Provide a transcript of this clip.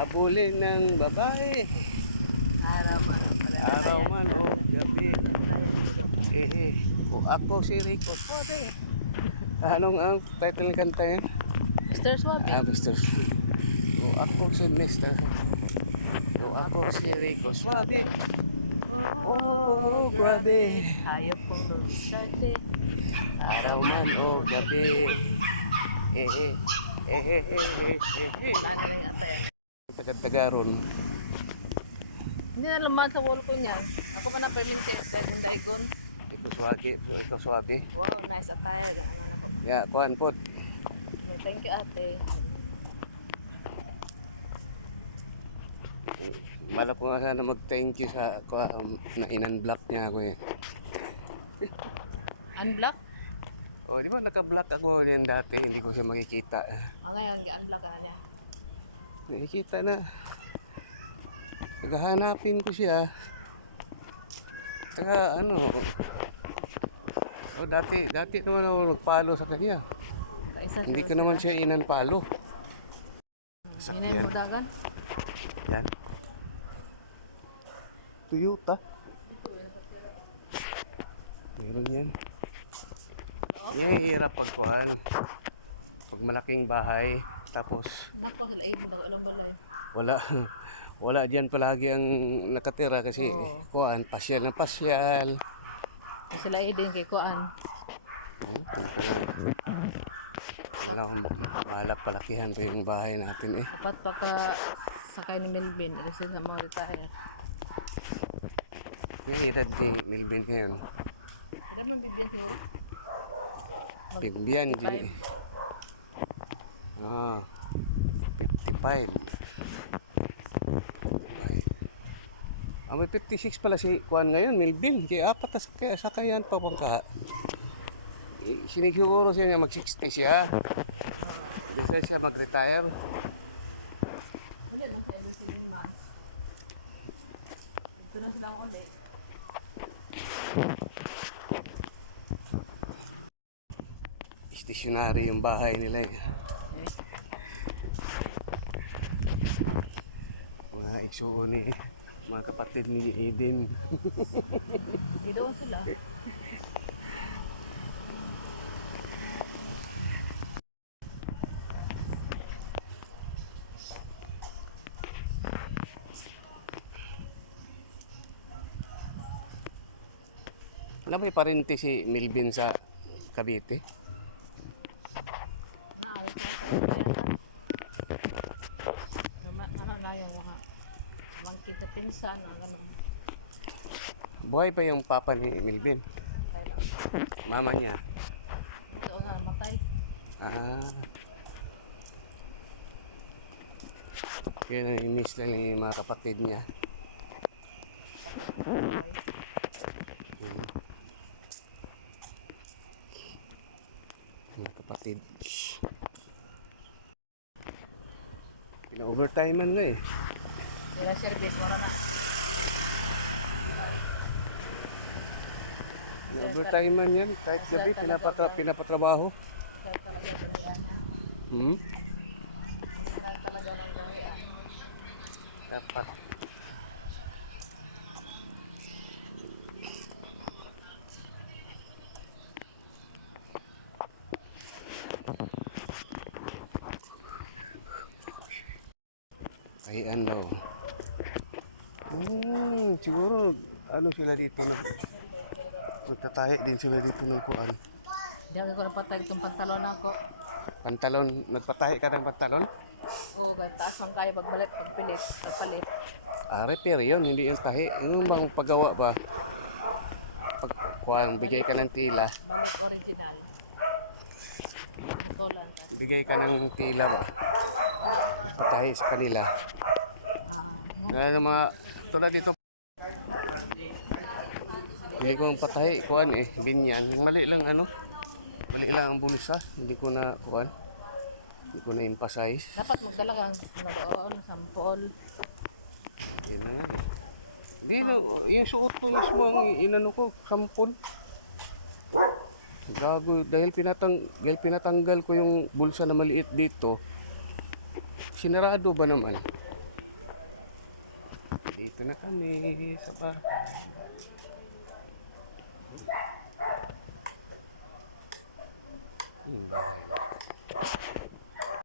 Habulin ng babae. Araw man pala. Araw man o gabi. O ako si Rico Suave. Anong ang title ng kanta yan? Mr. Suave. Mr. O ako si Mr. O ako si Rico Suave. Oh, grabe. Hayop kong lulusarte. Araw man o gabi. Taga-tagaron. Hindi na laman sa wall ko niyan. Ako man na perminted sa yung daikon. Rico Suave. Wow, nice attire. Ya, kuhan po. Thank you, ate. Malap ko nga sana mag-thank you sa na in-unblock niya ako eh. Unblock? O, di ba naka-block ako yan dati, hindi ko siya makikita. Ngayon, unblock ka niya. Nakikita na. Naghahanapin ko siya. Saka ano, so dati naman ako nag-follow sa kanya. Hindi ko naman siya in-unfollow. Hinayin mo dagan? Yan. Toyota. Meron yan. Hirap pagkuhan. Pag malaking bahay, tapos wala diyan palagi ang nakatira kasi kuhan, pasyal na pasyal. Sila din kay Kuan. Wala akong malap palakihan pa yung bahay natin eh. Dapat pa ka sakay ni Melvin. Ito siya sa mga retire. Yung edad ni Melvin ngayon. Hindi man bibigyan siya. Pigbiyan din eh. 55. May 56 pala si Kuan ngayon, Melvin. Kaya apat na sakayan pa pangka. Siniguro siya niya mag-60 siya. Hindi siya mag-retire. Ito na silang ulit. Stationary yung bahay nila eh. Mga igsuon eh. Mga kapatid ni Eden. Dito sila. Alam mo yung parente si Melvin sa Cavite? Ano na yung mga bangkit na pinsan. Ganun. Buhay pa yung papa ni Melvin. Mama niya. Ito nga, matay. Yun ang imiss lang yung mga kapatid niya. Mga kapatid. Pina-overtimean nga eh. Sila service, wala na. Pina-overtimean yan. Kahit gabi, pinapatrabaho. Dapat. Ayan daw. Siguro ano sila dito na magtatahi din sila dito ng kuan. Hindi ako napatay itong pantalon ako. Pantalon, nagpatahi ka ng pantalon? Oo, kahit taas man kayo pagpalit, pagpalit. Repair yun, hindi yung tahi. Yung bang paggawa ba? Pag kuan, bigay ka ng tila. Balik original. Tolan ka. Bigay ka ng tila ba? Patahi sa kanila. Ano mga, tulad dito. Hindi ko ang patahi, kuan eh, binyan. Mali lang ano, mali lang ang bulsa. Hindi ko na kuan. Hindi ko na emphasize. Dapat magdala kang nadoon, sampol. Yan na nga. Hindi na, yung suot ko mismo ang inano ko, sampon. Gago, dahil pinatanggal ko yung bulsa na maliit dito, sinarado ba naman? Dito na kami sa bahay. Yung bahay.